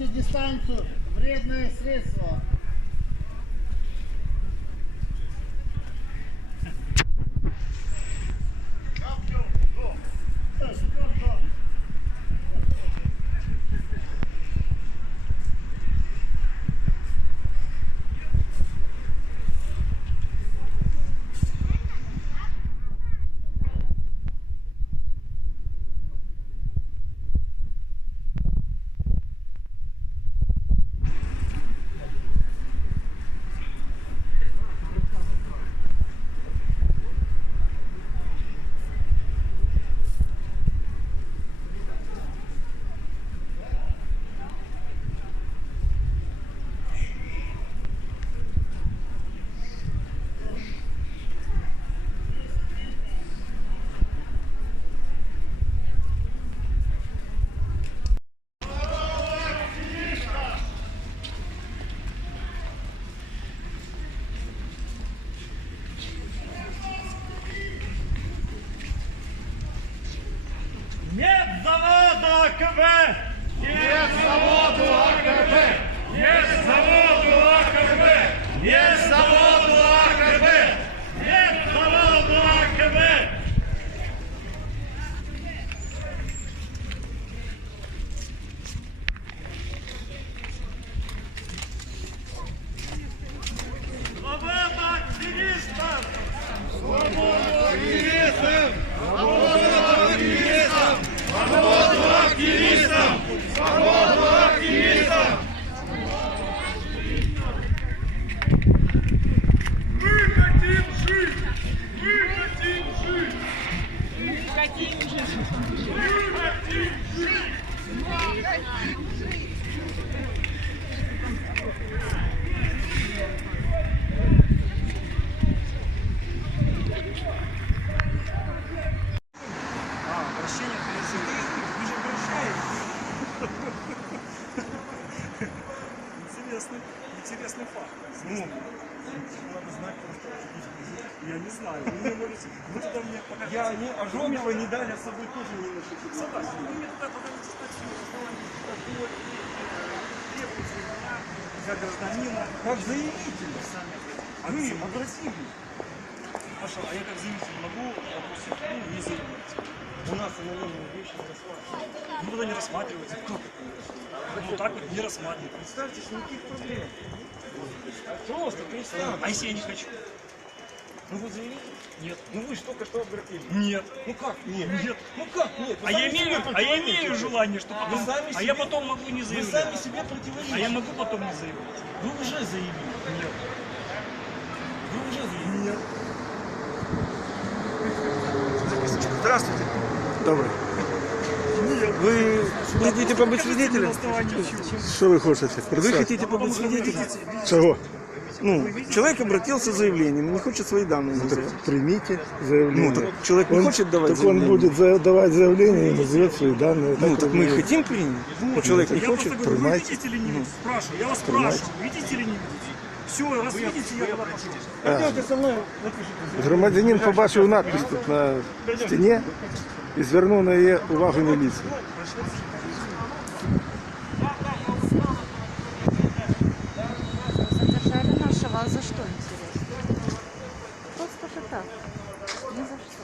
Соблюдайте дистанцию, вредное средство. Нет завода АКБ! Нет заводу АКБ! Нет заводу АКБ! Нет заводу АКБ! Нет заводу АКБ! Свобода активистам! Свободу активистам! Свободу активистам! Свободу активистам! Мы хотим жить! Мы хотим жить! Мы хотим жить! Мы хотим жить! Интересный факт. Ну, надо знать просто. Я не знаю. Вы мне можете. Вы туда мне покажете. Я не Ожогова не дали, с собой тоже не нашли. Согласен. Вы мне туда подадите статью, основание такой требуется меня, как гражданина. Как заявитель. А вы агрессивны. Хорошо, а я как заявитель могу, допустим, не заявлять? У нас анонимные вещи рассматриваются. Ну, тогда не рассматривается. Кто такой? Ну, так вот не рассматривать. Представьте, что никаких проблем. Просто представьте. А если я не хочу? Ну, вы заявите? Нет. Ну, вы же только что обратились. Нет. Ну, как нет? Нет. Ну, как нет? А я имею желание, что потом... А я потом могу не заявлять. Вы сами себе противоречите. А я могу потом не заявлять. Вы уже заявили. Нет. Вы уже заявили. Нет. Здравствуйте. Добрый. Вы хотите побыть свидетелем? Что вы хотите? Вы хотите побыть свидетелем? Чего? Ну, человек обратился с заявлением, не хочет свои данные называть. Примите заявление. Ну, так человек не хочет давать заявление. Он будет давать заявление и назовет свои данные. Ну, так мы хотим принять. Но человек не хочет. Я просто говорю, вы видите или не видите? Спрашиваю, я вас спрашиваю, видите или не видите? Все, раз видите, я тогда пошел. Пойдемте со мной, напишите. Громадянин побачив надпись тут на стіні і звернув на її увагу міліції. Задержали нашего, а за что, интересно? Просто же так, ни за что.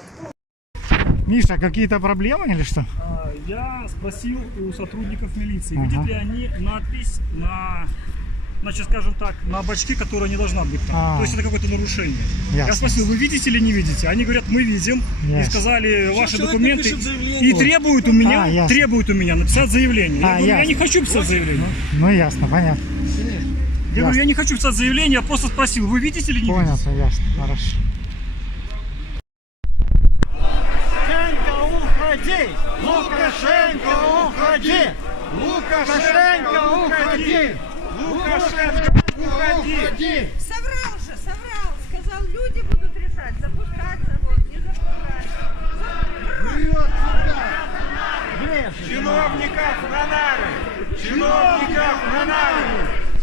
Миша, какие-то проблемы или что? Я спросил у сотрудников милиции, видят ли они надпись на, значит, скажем так, на бачке, которая не должна быть там. То есть это какое-то нарушение. Ясно. Я спросил, вы видите или не видите? Они говорят, мы видим. И сказали, ваши документы. И требуют у меня написать заявление. Я говорю, я не хочу писать заявление. Ну ясно, понятно. Я говорю, я не хочу писать заявление, я просто спросил, вы видите или не видите? Понятно, ясно, хорошо. Лукашенко, уходи! Лукашенко, уходи! Лукашенко, уходи! Соврал же, соврал. Сказал, люди будут решать, запускаться, вот, не запускать. Вперед сюда! Чиновников на нары! Чиновников на нары!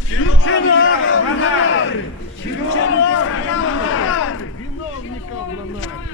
Чиновников на нары! Чиновников на нары! Виновников на нары!